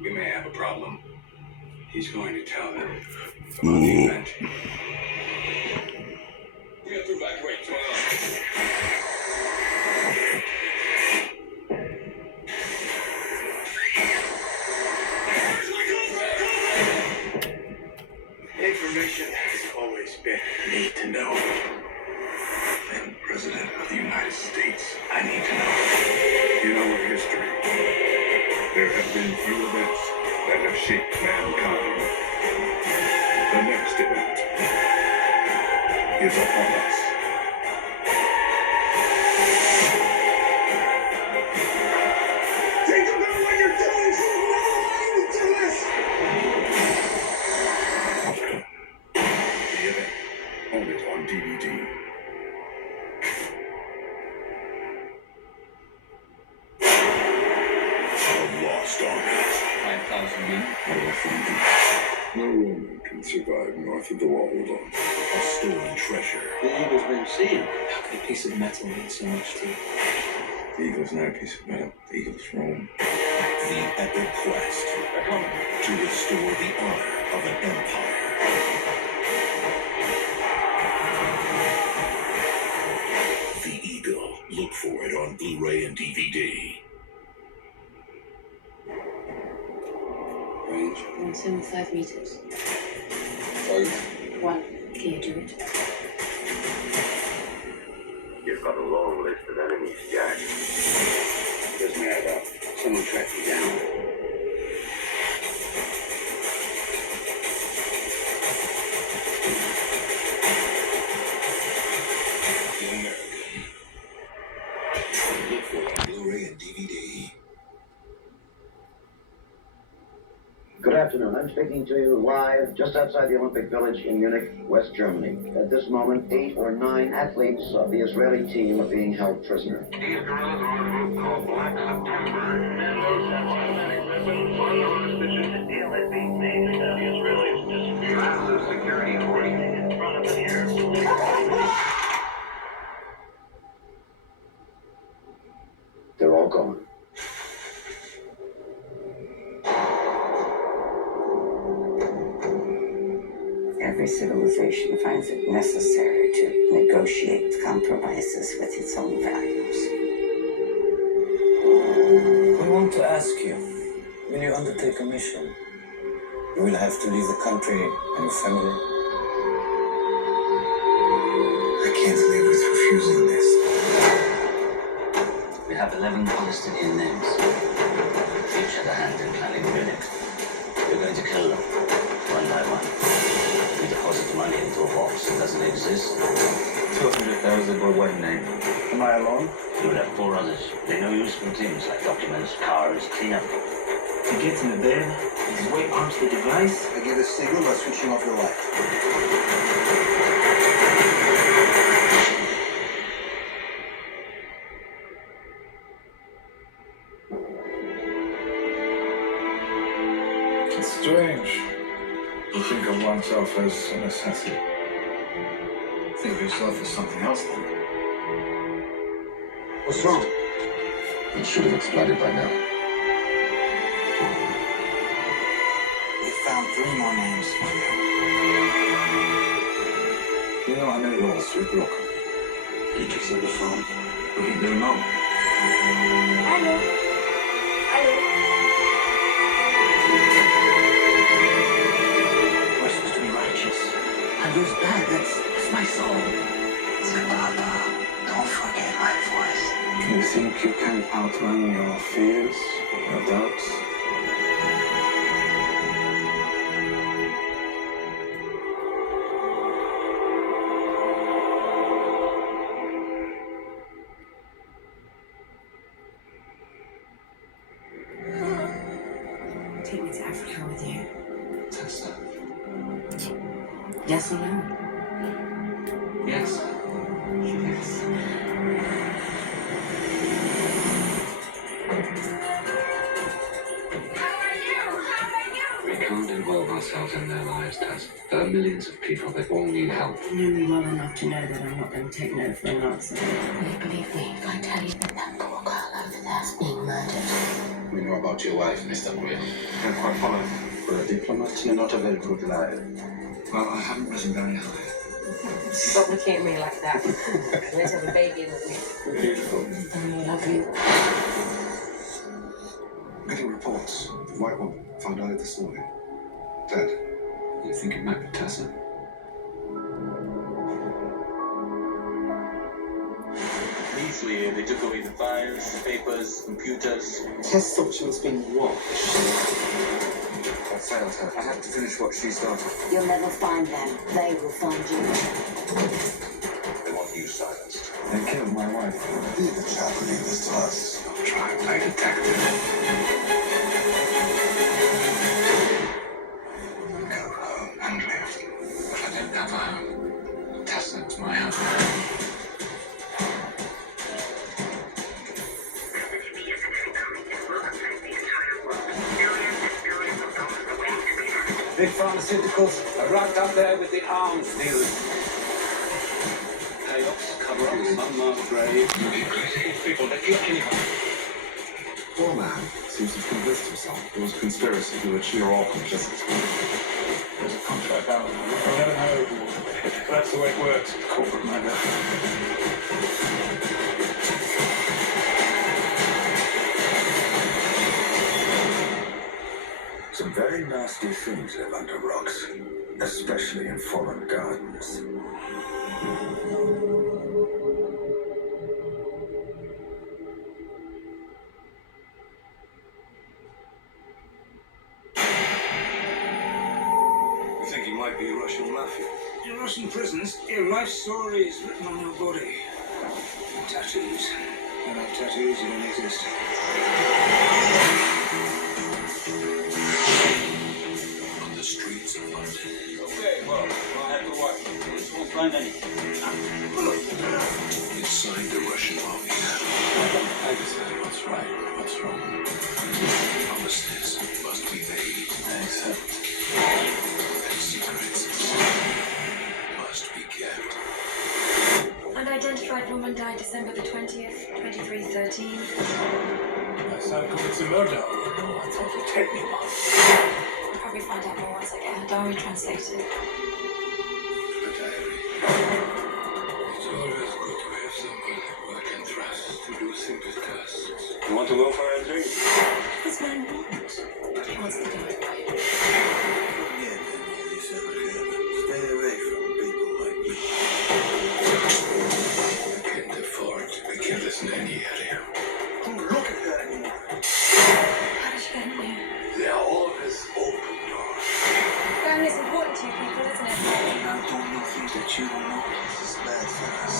we may have a problem. He's going to tell them about the event. We have to evacuate. What's going on? Information has always been need to know. And President of the United States, I need to know. In our history, there have been few events that have shaped mankind. The next event is upon us. Think about what you're doing, so you know why you do this! The event, only on DVD. Lost armies. 5,000 men. No Roman can survive north of the wall alone. A stolen treasure. The eagle's been seen. How could a piece of metal mean so much to you? The eagle's not a piece of metal. The eagle's Rome. The epic quest to restore the honor of an empire. The Eagle. Look for it on Blu-ray and DVD. Range. 175 meters. Target. 1. Can you do it? You've got a long list of enemies, Jack. Doesn't add up. Someone tracked me down. The American. Look for it on Blu-ray and DVD. Good afternoon. I'm speaking to you live just outside the Olympic Village in Munich, West Germany. At this moment, 8 or 9 athletes of the Israeli team are being held prisoner. These guerrillas are on a group called Black September. And those have automatic weapons on the hostages. The deal is being made to have the Israelis disappear. Massive security force in front of them here. They're all gone. Every civilization finds it necessary to negotiate compromises with its own values. We want to ask you, when you undertake a mission, you will have to leave the country and your family. I can't live with refusing this. We have 11 Palestinian names. Each had a hand in planning Munich. We're going to kill them, one by one. We deposit money into a box that doesn't exist. 200,000 for one name. Am I alone? You will have 4 others. They know useful things like documents, cars, cleanup. He gets in the bed, his weight arms the device. I give a signal by switching off your light. It's strange to think of oneself as an assassin. Think of yourself as something else then. What's wrong? It should have exploded by now. We found 3 more names. You know how many laws we've broken? He picks up the phone. We hit the remote. Hello. Hello. We're supposed to be righteous. And who's bad? That's my soul. So, Papa, don't forget my voice. You think you can outrun your fears, your doubts? Take me to Africa with you. Tessa. Yes or no? Yes. Yes. We can't involve ourselves in their lives, Tess. There are millions of people that all need help. You know me well enough to know that I'm not going to take no for an answer. Will you believe me if I tell you that that poor girl over there is being murdered? We more about your wife, Mr. Quill. I'm quite fine. For a diplomat, you're not a very good liar. Well, I haven't risen very high. Stop looking at me like that. Let's have a baby in the week. Beautiful. I love you. Getting reports. White woman found early this morning. Dead. You think it might be Tessa? Briefly, they took away the files, papers, computers. Tess thought she was being watched. That failed her. I have to finish what she started. You'll never find them. They will find you. They want you silenced. They killed my wife. Leave the child to leave this to us. Don't try and play detective. Go home and live. But I didn't have a home. Tessa was my home. Big pharmaceuticals are right up there with the arms dealers. Chaos, cover-ups, unmarked grave. People that kill anyone. Poor man seems to have convinced himself it was a conspiracy to which you're all complicit. There's a contract out. I'll never know who will pay it. That's the way it works with corporate murder. Some very nasty things live under rocks, especially in foreign gardens. You think he might be a Russian mafia? In Russian prisons, your life story is written on your body. Tattoos. You don't have tattoos, you don't exist. On the streets of London. Okay, well, I'll have to watch. This won't find anything. Inside the Russian mafia. I decide what's right and what's wrong. Promises must be made. Except And secrets must be kept. Unidentified woman died December the 20th, 2313. my son commits a murder. Oh, I thought you'd take me, Mom. I'll probably find out more once I get her diary translated. The diary. It's always good to have someone who I can trust to do simple tasks. You want to go for a drink? This man wants. He wants to do it right. Stay away from people like me. I can't afford to be careless in any area. Don't look at her anymore. How did she get in here? They are always open doors. Family is important to you people, isn't it? I don't know things that you don't know. This is bad for us.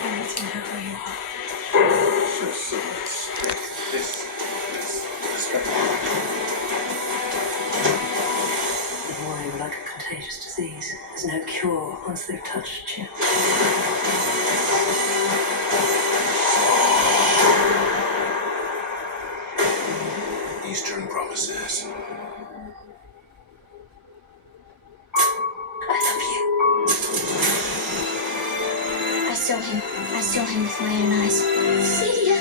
I need to know who you are. Show some respect. This respect. You're worrying like a contagious disease. There's no cure once they've touched you. Eastern promises. I love you. I saw him. I saw him with my own eyes. Celia.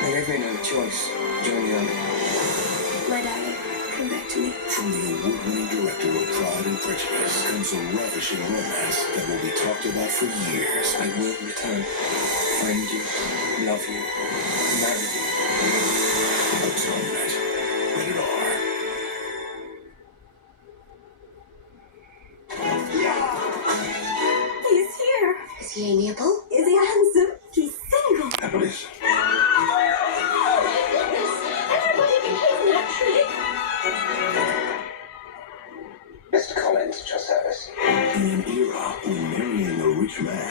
They gave me no choice, Junior. My darling, come back to me. From the award-winning director of Pride and Prejudice comes a ravishing romance that will be talked about for years. I will return. Find you, love you, marry you. Atonement. Rated R. He's here. Is he amiable? Is he handsome? He's single. Please. Oh my goodness! Everybody behave naturally. Mr. Collins, at your service. In an era when marrying a rich man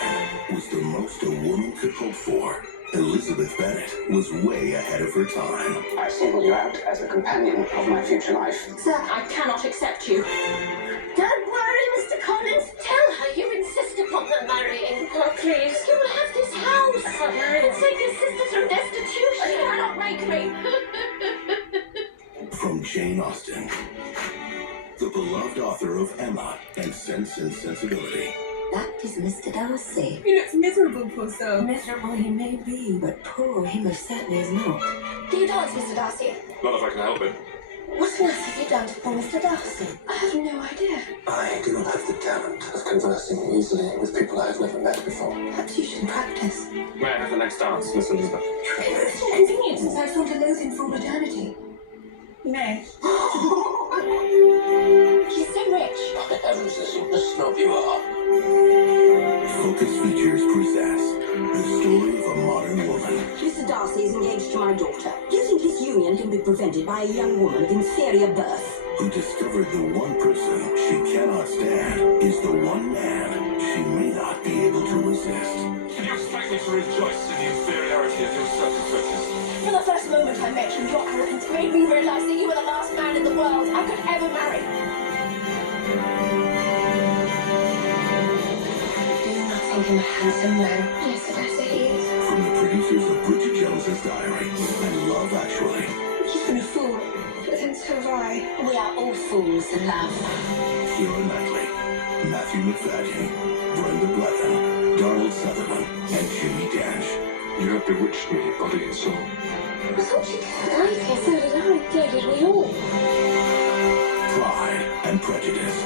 was the most a woman could hope for, Elizabeth Bennet was way ahead of her time. I singled you out as the companion of my future life. Sir, I cannot accept you. Don't worry, Mr. Collins. Tell her you insist upon them marrying. Oh, please. You will have this house. And save your sisters from destitution. You cannot make me. From Jane Austen, the beloved author of Emma and Sense and Sensibility. That is Mr. Darcy. He looks miserable, poor soul. Miserable he may be, but poor he most certainly is not. Do you dance, Mr. Darcy? Not if I can help it. What on earth have you done to poor Mr. Darcy? I have no idea. I do not have the talent of conversing easily with people I have never met before. Perhaps you should practice. May I have the next dance, Miss Elizabeth? It's inconvenient since I've thought a loathing for all eternity. No. He's so rich. By heavens, listen, what a snob you are. Focus Features presents the story of a modern woman Mr. Darcy is engaged to my daughter. Do you think this union can be prevented by a young woman of inferior birth? who discovered the one person she cannot stand is the one man she may not be able to resist. Can you expect me to rejoice in the inferiority of your circumstances? From the first moment I met you, your arrogance made me realize that you were the last man in the world I could ever marry. Do you not think him a handsome man? Yes, I say he is. From the producers of Bridget Jones's Diary and Love Actually. He's been a fool, but then so have I. We are all fools in love. Keira Knightley, Matthew McFadden, Brenda Blethyn, Donald Sutherland, and Jimmy Dench. You have bewitched me, body and soul. I thought you did. I think so did I. So did we all. Pride and Prejudice.